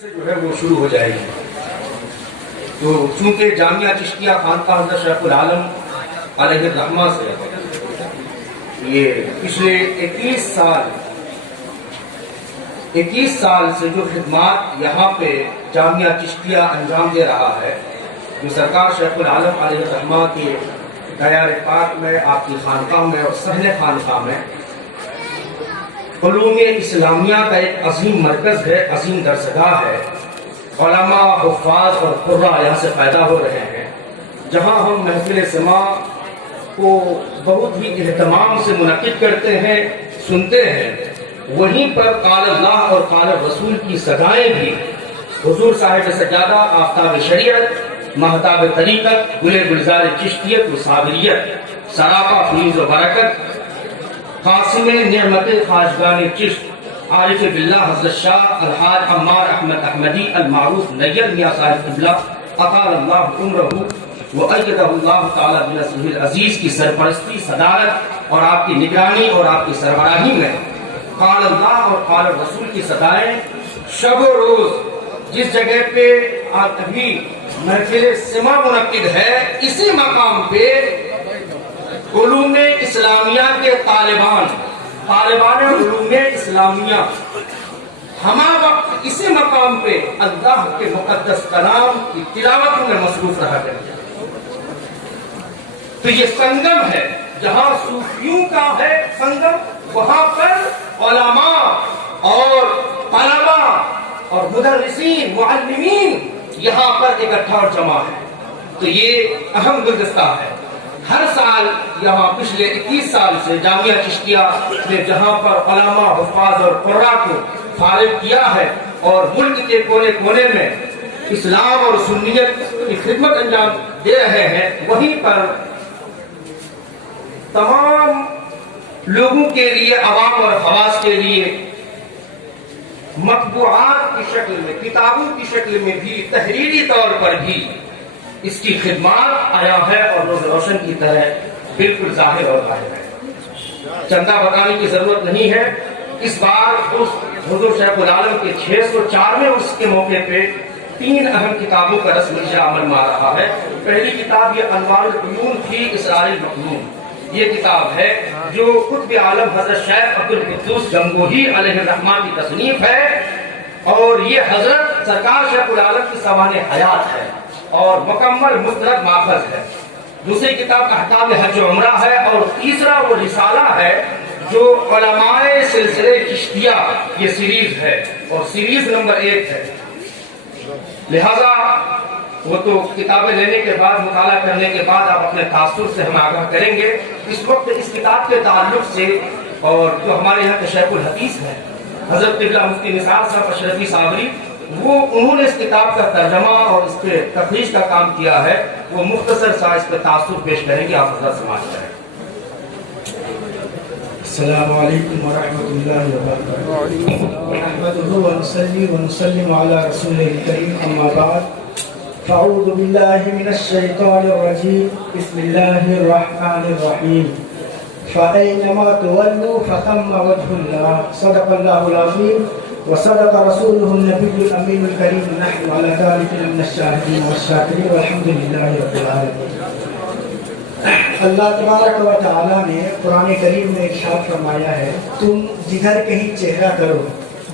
سے جو ہے وہ شروع ہو جائے گی. تو چونکہ جامعہ چشتیہ خانقاہ حضرت شیخ العالم علیہ الرحمہ سے یہ پچھلے 21 سال سے جو خدمات یہاں پہ جامعہ چشتیہ انجام دے رہا ہے، جو سرکار شیخ العالم علیہ الرحمہ کے دیار پاک میں، آپ کی خانقاہ میں اور صحن خانقاہ میں علوم اسلامیہ کا ایک عظیم مرکز ہے، عظیم درسگاہ ہے. علماء، حفاظ اور قراء یہاں سے پیدا ہو رہے ہیں. جہاں ہم محفل سماع کو بہت ہی اہتمام سے منعقد کرتے ہیں، سنتے ہیں، وہیں پر قال اللہ اور قال رسول کی صدائیں بھی حضور صاحب سجادہ، آفتاب شریعت، مہتاب طریقت، گل گلزار چشتیت و صابریت، سراپا فیض و برکت، قاسم نعمت خواجگان چشت، عارف باللہ حضرت شاہ الحاج عمار احمد احمدی المعروف نیر میاں صاحب قبلہ اطال اللہ عمرہ وأیدہ اللہ تعالی بنصرہ العزیز کی سرپرستی، صدارت اور آپ کی نگرانی اور آپ کی سربراہی میں قال اللہ اور قال رسول کی صدائیں شب و روز جس جگہ پہ آپ ابھی محفل سماع منعقد ہے، اسی مقام پہ علوم اسلامیہ کے طالبان علوم اسلامیہ ہما وقت اسی مقام پہ اللہ کے مقدس کلام کی تلاوت میں مصروف رہا کرتے. تو یہ سنگم ہے، جہاں صوفیوں کا ہے سنگم، وہاں پر علماء اور طلباء اور مدرسین، معلمین یہاں پر اکٹھا اور جمع ہے. تو یہ اہم گلدستہ ہے. ہر سال یہاں پچھلے 21 سال سے جامعہ چشتیہ نے جہاں پر علماء، حفاظ اور قراء کو فارغ کیا ہے اور ملک کے کونے کونے میں اسلام اور سنیت کی خدمت انجام دے رہے ہیں، وہیں پر تمام لوگوں کے لیے، عوام اور خواص کے لیے مطبوعات کی شکل میں، کتابوں کی شکل میں بھی، تحریری طور پر بھی اس کی خدمات آیا ہے اور روز روشن کی طرح بالکل ظاہر اور ظاہر ہے. چندہ بتانے کی ضرورت نہیں ہے. اس بار حضور شیخ العالم کے 604ویں عرس کے موقع پہ 3 اہم کتابوں کا رسم اجرا عمل میں آ رہا ہے. پہلی کتاب یہ انوار العیون فی اسرار المکنون، یہ کتاب ہے جو قطب عالم حضرت شیخ عبدالقدوس گنگوہی علیہ الرحمہ کی تصنیف ہے، اور یہ حضرت سرکار شیخ العالم کی سوانح حیات ہے اور مکمل مستند ماخذ ہے. دوسری کتاب احکام حج و عمرہ ہے، اور تیسرا وہ رسالہ ہے جو علماء سلسلے چشتیہ، یہ سیریز ہے اور سیریز نمبر 1 ہے. لہذا وہ تو کتابیں لینے کے بعد، مطالعہ کرنے کے بعد آپ اپنے تاثر سے ہمیں آگاہ کریں گے. اس وقت اس کتاب کے تعلق سے، اور جو ہمارے یہاں کے شیخ الحدیث ہیں حضرت قبلہ مفتی نثار صاحب اشرفی صابری، انہوں نے اس کتاب کا ترجمہ اور اس کے تخریج کا کام کیا ہے. وہ مختصر سا اس پہ تاثر پیش کریں گے، آپ حضرت سماعت کریں. السلام علیکم ورحمۃ اللہ وبرکاتہ. نحمده ونصلي ونسلم على رسوله الكريم، اما بعد فاعوذ بالله من الشیطان الرجیم، بسم الله الرحمن الرحیم. فأينما تولوا فثم وجه الله، صدق الله العظيم وصدق رسوله النبي الأمين الكريم. نحن على ذلك من الشاهدين والشاكرين والحمد لله رب العالمين. اللہ تبارک و تعالیٰ نے قرآن کریم میں ارشاد فرمایا ہے، تم جدھر کہیں چہرہ کرو،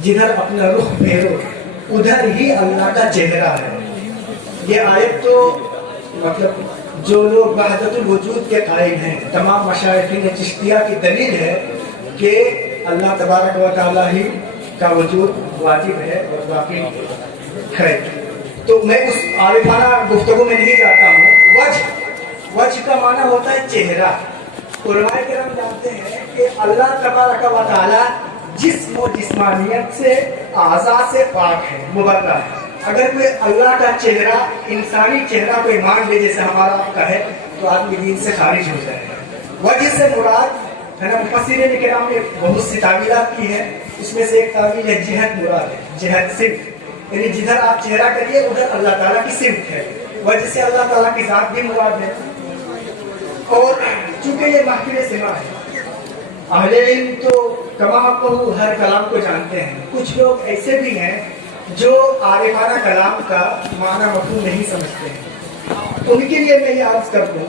جدھر اپنا رخ پھیرو، ادھر ہی اللہ کا چہرہ ہے. یہ آیت تو مطلب جو لوگ وحدت الوجود کے قائل ہیں، تمام مشائخین چشتیہ کی دلیل ہے کہ اللہ تبارک و تعالیٰ ہی کا وجود واجب ہے اور واقعی ہے. تو میں اس عارفانہ گفتگو میں نہیں جاتا ہوں. وجہ کا معنی ہوتا ہے چہرہ. علماء کرام جانتے ہیں کہ اللہ تبارک و تعالیٰ جسم و جسمانیت سے، اعضاء سے پاک ہے، مبرہ ہے. اگر کوئی اللہ کا چہرہ، انسانی چہرہ کوئی مان لے جیسے ہمارا آپ کا ہے، تو آدمی دین سے خارج ہو جائے. وجہ سے مراد ہے نا، مفسرین کرام نے بہت سی تعویلات کی ہیں. اس میں سے ایک تعویل ہے جہت مراد ہے، جہت صفت، یعنی جدھر آپ چہرہ کریے ادھر اللہ تعالیٰ کی صفت ہے. وجہ سے اللہ تعالیٰ کی ذات بھی مراد ہے. اور چونکہ یہ محفل سماع ہے، اہل علم تو کما کو ہر کلام کو جانتے ہیں. کچھ لوگ ایسے بھی ہیں جو عارفانہ کلام کا معنی مفہوم نہیں سمجھتے ہیں، ان کے لیے میں یہ عرض کر دوں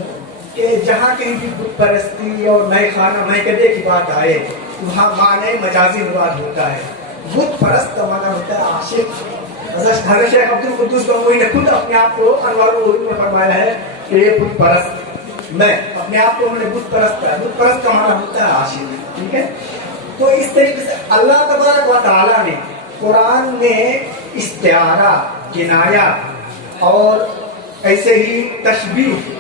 کہ جہاں کہیں بھی بت پرستی اور نئے خانہ میکدے کی بات آئے وہاں معنی مجازی مراد ہوتا ہے۔ بت پرست کا معنی ہوتا ہے عاشق۔ حضرت شیخ عبد القدوس گنگوئی نے خود اپنے آپ کو انوار العلوم میں فرمایا ہے کہ یہ بت پرست، میں اپنے آپ کو بت پرست کا، بت پرست کا معنی ہوتا ہے عاشق، ٹھیک ہے۔ تو اس طریقے سے اللہ تبارک و تعالیٰ نے قرآن میں استعارہ، کنایہ اور ایسے ہی تشبیہ،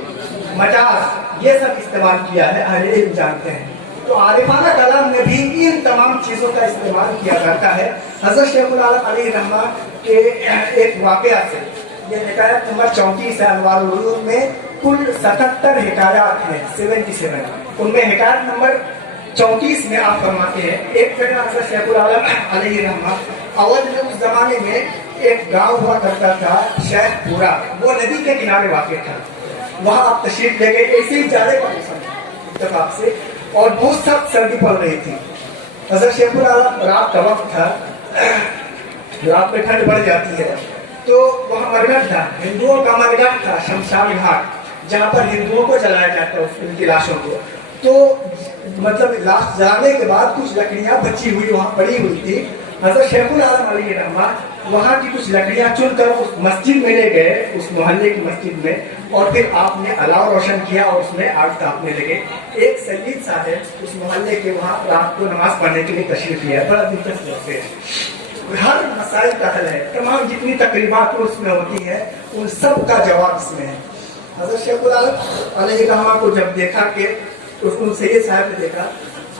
مجاز، یہ سب استعمال کیا ہے، اہل علم جانتے ہیں۔ تو عارفانہ کلام میں بھی ان تمام چیزوں کا استعمال کیا جاتا ہے۔ حضرت شیخ العالم علیہ رحمہ کے ایک واقعہ سے، یہ حکایت نمبر 34 ہے انوار العلوم میں، کل 77 حکایات ہیں، 77، ان میں حکایت نمبر 34 میں آپ فرماتے ہیں ایک جگہ حضرت شیخ العالم علیہ رحمہ اودھ میں اس زمانے میں ایک گاؤں ہوا کرتا تھا شیخ پورا، وہ ندی کے کنارے واقع تھا، وہاں آپ تشریف لے گئے، ایسے ہی جاڑے کا موسم اتفاق سے اور بہت سخت سردی پڑ رہی تھی۔ حضرت شیخ العالم رات کا وقت تھا، رات میں ٹھنڈ بڑھ جاتی ہے، تو وہاں مرگٹ تھا، ہندوؤں کا مرگٹ تھا، شمشان گھاٹ، جہاں پر ہندوؤں کو جلایا جاتا ہے ان کی لاشوں کو۔ تو مطلب لاش جلانے کے بعد کچھ لکڑیاں بچی ہوئی وہاں پڑی ہوئی تھی۔ حضرت شیخ العالم علیہ رحمہ وہاں کی کچھ لکڑیاں چن کر اس مسجد میں لے گئے، اس محلے کی مسجد میں، اور پھر آپ نے الاؤ روشن کیا اور اس میں آگ تاپنے لگے۔ ایک سید صاحب اس محلے کے وہاں رات کو نماز پڑھنے کے لیے تشریف لیا، بڑا دلچسپ واقعہ ہے، ہر مسائل کا حل ہے، تمام جتنی تقریبات اس میں ہوتی ہیں ان سب کا جواب اس میں ہے۔ حضرت شیخ العالم علیہ رحمہ کو جب دیکھا کہ ان سید صاحب نے دیکھا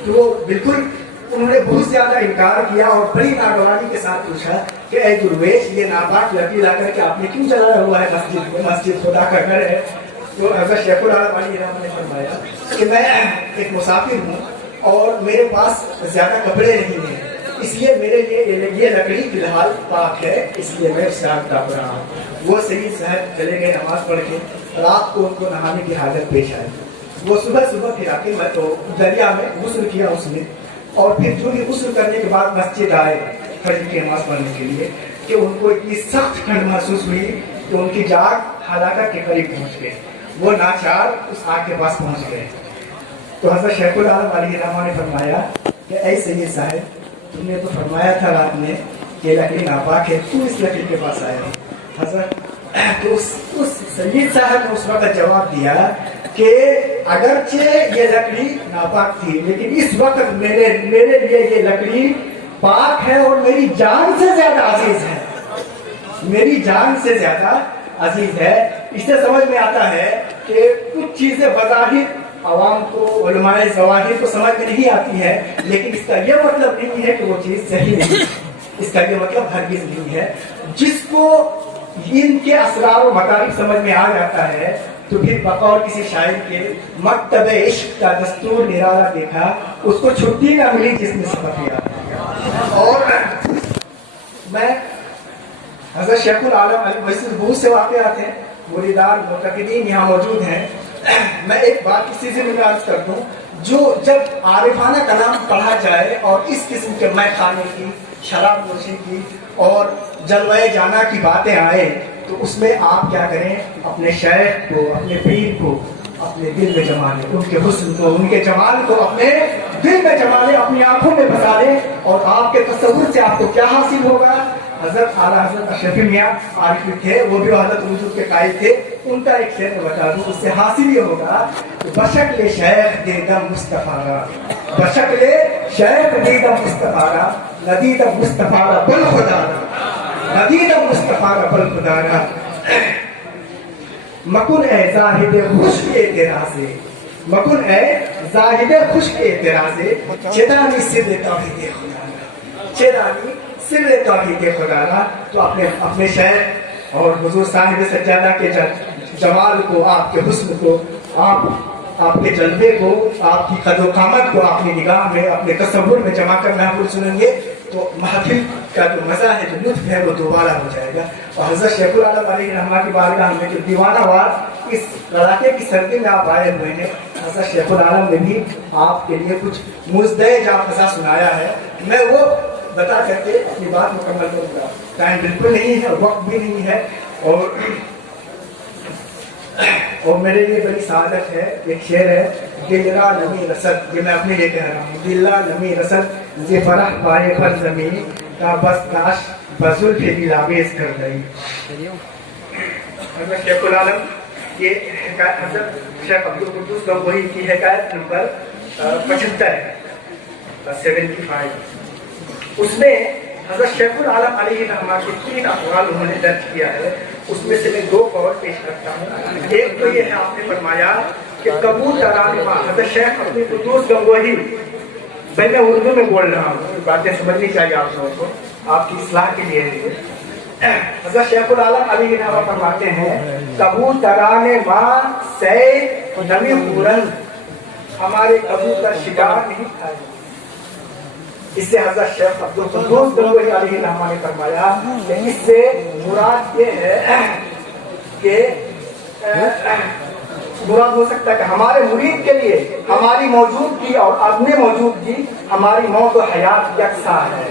تو وہ بالکل انہوں نے بہت زیادہ انکار کیا اور بڑی ناگواری کے ساتھ پوچھا کہ اے درویش، یہ ناپاک لکڑی لا کر کے آپ نے کیوں جلایا ہوا ہے مسجد میں؟ مسجد خدا کا گھر ہے۔ تو حضرت شیخ العالم علیہ رحمہ نے فرمایا کہ میں ایک مسافر ہوں اور میرے پاس زیادہ کپڑے نہیں ہیں، اس لیے میرے لیے یہ لکڑی فی الحال پاک ہے، اس لیے میں اس سے آگ تاپ رہا ہوں۔ وہ سید صاحب چلے گئے نماز پڑھ کے، رات کو ان کو نہانے کی حاجت پیش آئی، وہ صبح پھر آ کے میں تو دریا میں غسل کیا اس نے، اور پھر جو بھی غسل کرنے کے بعد مسجد آئے فجر کی نماز پڑھنے کے لیے کہ ان کو اتنی سخت ٹھنڈ محسوس ہوئی کہ ان کی جاگ ہلاکت کے قریب پہنچ گئے، وہ ناچار اس آگ کے پاس پہنچ گئے۔ تو حضرت شیخ العالم علیہ رحمہ نے فرمایا کہ اے سید صاحب، تم نے تو فرمایا تھا رات میں کہ لکڑی ناپاک ہے، تو اس لکڑی کے پاس آئے ہو؟ حضرت تو اس سید صاحب نے اس وقت جواب دیا کہ اگرچہ یہ لکڑی ناپاک تھی لیکن اس وقت میرے لیے یہ لکڑی پاک ہے اور میری جان سے زیادہ عزیز ہے، میری جان سے زیادہ عزیز ہے۔ اس سے سمجھ میں آتا ہے کہ کچھ چیزیں بظاہر عوام کو، علماء ظواہر کو سمجھ میں نہیں آتی ہے، لیکن اس کا یہ مطلب نہیں ہے کہ وہ چیز صحیح نہیں، اس کا یہ مطلب ہرگز نہیں ہے۔ جس کو ان کے اسرار و مطالب سمجھ میں آ جاتا ہے تو پھر بقول کسی شاعر کے مکتب عشق کا دستور نرالا دیکھا، اس کو چھٹی نہ ملی جس نے سبق لیا۔ اور میں حضرت شیخ العالم علیہ ویسے بہت سے واقعات ہیں، مریدان معتقدین یہاں موجود ہیں، میں ایک بات اسی سے میں عرض کر دوں، جو جب عارفانہ کلام پڑھا جائے اور اس قسم کے مے خانے کی، شراب نوشی کی اور جلوہ جانا کی باتیں آئیں تو اس میں آپ کیا کریں، اپنے شیخ کو، اپنے پیر کو اپنے دل میں جما لیں، ان کے حسن کو، ان کے جمال کو اپنے دل میں جما لیں، اپنی آنکھوں میں بسا لیں، اور آپ کے تصور سے آپ کو کیا حاصل ہوگا؟ حضرت اعلیٰ حضرت اشرفی میاں عارفی تھے، وہ بھی حضرت وجود کے قائل تھے، ان کا ایک شعر میں بتا دوں، اس سے حاصل یہ ہوگا کہ بشکل شیخ دیدم مصطفیٰ را، بشکل شیخ دیدم مصطفیٰ را، ندیدم مصطفیٰ را بل خدا را، ندیدم مصطفیٰ را بل خدا را، مکن اے زاہد خشک اعتراضے، مکن اے زاہد خشک اعتراضے، چدانی سر توحید خدا را، چدانی سر توحید خدا را۔ تو اپنے شیخ اور حضور صاحب سجادہ کے جمال کو، آپ کے حسن کو، آپ کے جلوے کو، آپ کی قد و قامت کو اپنی نگاہ میں، اپنے تصور میں جمع کر محفوظ سنیں گے تو محفل کا جو مزہ ہے، جو لطف ہے، وہ دوبارہ ہو جائے گا۔ اور حضرت شیخ العالم علیہ رحمہ کی بارگاہ میں جو دیوانہ وار اس کڑاکے کی سردی میں آپ آئے ہوئے ہیں، حضرت شیخ العالم نے بھی آپ کے لیے کچھ مزدہ جا فضا سنایا ہے۔ میں وہ بتا کر کے اپنی بات مکمل کروں گا. ٹائم بالکل نہیں ہے، وقت بھی نہیں ہے، اور میرے لیے بڑی سعادت ہے. ایک شعر ہے، دلرا نمی رسد، یہ میں اپنے لیے کہہ رہا ہوں. دلرا نمی رسد ز فرح پائے پر زمین کا بس داش بزلف بھی لاویز کر گئی. حضرت شیخ العالم، یہ حکایت حضرت شیخ عبدالقدوس گنگوہی کی حکایت نمبر 75 75. اس میں حضرت شیخ العالم علیہ الرحمہ کے 3 اقوال انہوں نے درج کیا ہے. اس میں سے میں 2 قول پیش کرتا ہوں. ایک تو یہ ہے، آپ نے فرمایا کہ قبول ترانہ ماں. حضرت شیخ عبدالقدوس گنگوہی، میں اردو میں بول رہا ہوں، باتیں سمجھنی چاہیے آپ لوگوں کو، آپ کی اصلاح کے لیے. حضرت شیخ العالم علیہ الرحمہ فرماتے ہیں، قبول ترانہ ماں سے نمی پورن، ہمارے قبول کا شکار نہیں تھا. اس سے حضرت شیخ عبدالقدوس گنگوہی علیہ الرحمہ نے فرمایا کہ اس سے مراد یہ ہے کہ مراد ہو سکتا ہے کہ ہمارے مرید کے لیے ہماری موجودگی اور عدم موجودگی ہماری موت و حیات یکساں ہے.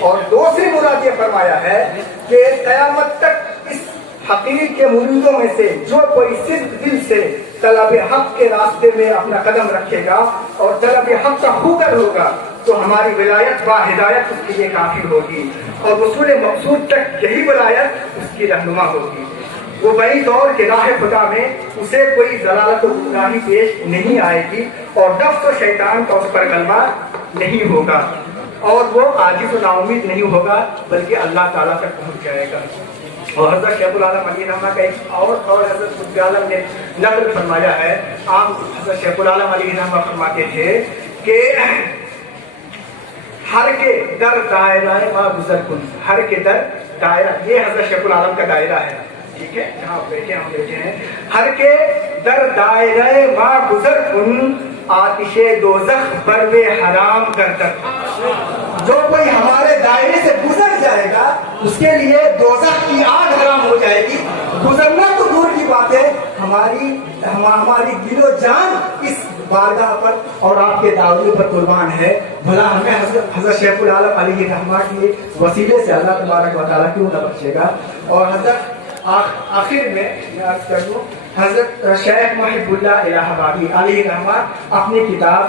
اور دوسری مراد یہ فرمایا ہے کہ قیامت تک اس حقیر کے مریدوں میں سے جو کوئی صدق دل سے طلب حق کے راستے میں اپنا قدم رکھے گا اور طلب حق کا خوگر ہوگا تو ہماری ولایت با ہدایت اس کے لیے کافی ہوگی، اور وصول مقصود تک یہی ولایت اس کی رہنما ہوگی. وہ بڑی دور کے راہ خدا میں اسے کوئی ضلالت و گمراہی پیش نہیں آئے گی، اور نفس و شیطان کا اس پر غلبہ نہیں ہوگا، اور وہ عاجز و نا امید نہیں ہوگا بلکہ اللہ تعالیٰ تک پہنچ جائے گا. اور حضرت شیخ العالم علیہ الرحمہ کا ایک اور حضرت قطب عالم نے نقل فرمایا ہے. عام حضرت شیخ العالم علیہ الرحمہ فرماتے تھے کہ ہر کے در دائرہ ما گزر کن، ہر کے در دائرہ، یہ حضرت شیخ العالم کا دائرہ ہے، ٹھیک ہے، جہاں بیٹھے ہم بیٹھے ہیں. ہر کے در دائرہ ما گزر کن، آتش دوزخ بر حرام کر تک. جو کوئی ہمارے دائرے سے گزر جائے گا اس کے لیے دوزخ کی آگ حرام ہو جائے گی. گزرنا تو دور کی بات ہے، ہماری دل و جان اس بارگاہ پر اور آپ کے دعوے پر قربان ہے. بھلا ہمیں حضرت شیخ العالم علیہ الرحمہ کے وسیلے سے اللہ تبارک و تعالیٰ کیوں نہ بخشے گا. اور حضرت آخر میں عرض کر دوں، حضرت شیخ محب اللہ الہ آبادی علیہ الرحمہ اپنی کتاب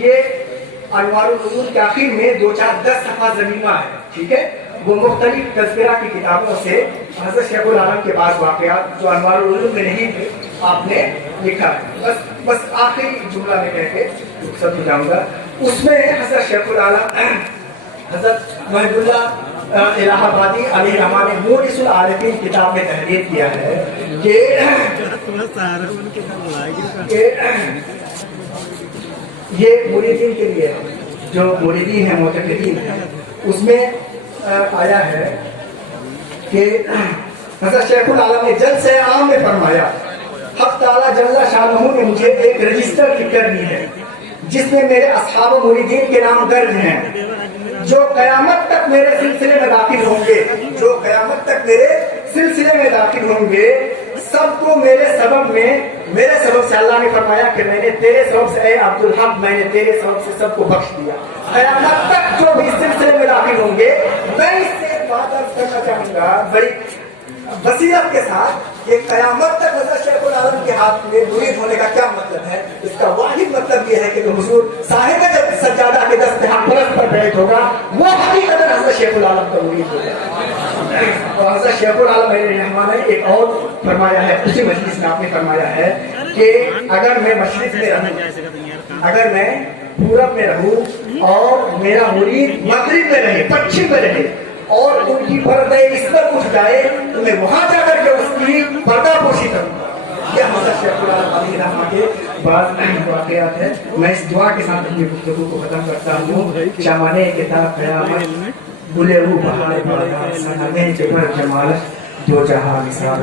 یہ انوار العلوم کے آخر میں 2-4-10 صفحہ ضمیمہ ہے، ٹھیک ہے، وہ مختلف تذکرہ کی کتابوں سے حضرت شیخ العالم کے بعض واقعات جو انوار العلوم میں نہیں تھے آپ نے لکھا ہے. بس آخری جملہ میں کہہ کے رخصت ہو جاؤں گا. اس میں حضرت شیخ العالم حضرت محب اللہ الہ آبادی علیہ الرحمہ نے مورث العارفین کتاب میں تحریر کیا ہے کہ یہ مریدین کے لیے جو مریدین ہیں معتقدین ہیں. اس میں آیا ہے کہ حضرت شیخ العالم نے جلسہ عام میں فرمایا، حق تعالیٰ جل شانہ نے مجھے ایک رجسٹر فکر دی ہے جس میں میرے اصحاب و مریدین کے نام درج ہیں جو قیامت تک میرے سلسلے میں داخل ہوں گے، جو قیامت تک میرے سلسلے میں داخل ہوں گے. سب کو میرے سبب سے اللہ نے فرمایا کہ میں نے تیرے سبب سے، اے عبدالحق، میں نے تیرے سبب سے سب کو بخش دیا. قیامت تک جو بھی سلسلے میں داخل ہوں گے، میں اس سے ایک بات عرض کرنا چاہوں گا بڑی بصیرت کے ساتھ کہ قیامت تک حضرت شیخ العالم کے ہاتھ میں مرید ہونے کا کیا مطلب ہے. اس کا واحد مطلب یہ ہے کہ حضور صاحب جب سجادہ کے دست حق پرست پر بیٹھ ہوگا وہ حقیقت حضرت شیخ العالم کا مرید ہوگا. اور حضرت شیخ العالم علیہ الرحمہ نے ایک اور فرمایا ہے، اسی مجلس میں آپ نے فرمایا ہے کہ اگر میں مشرق میں رہوں، اگر میں پورب میں رہوں اور میرا مرید مغرب میں رہے، پچھم میں رہے اور ان کی پردہ اس پر اٹھ جائے تو میں وہاں جا کر کے اس کی پردہ پوشی کروں گا. یہ حضرت شیخ العالم علیہ الرحمہ کے بعض واقعات ہیں. میں اس دعا کے ساتھ اپنی گفتگو کو ختم کرتا ہوں. شامانِ کتاب قیامت بلے رو بہار بہار سنانے کے پر جمال دو جہاں مثال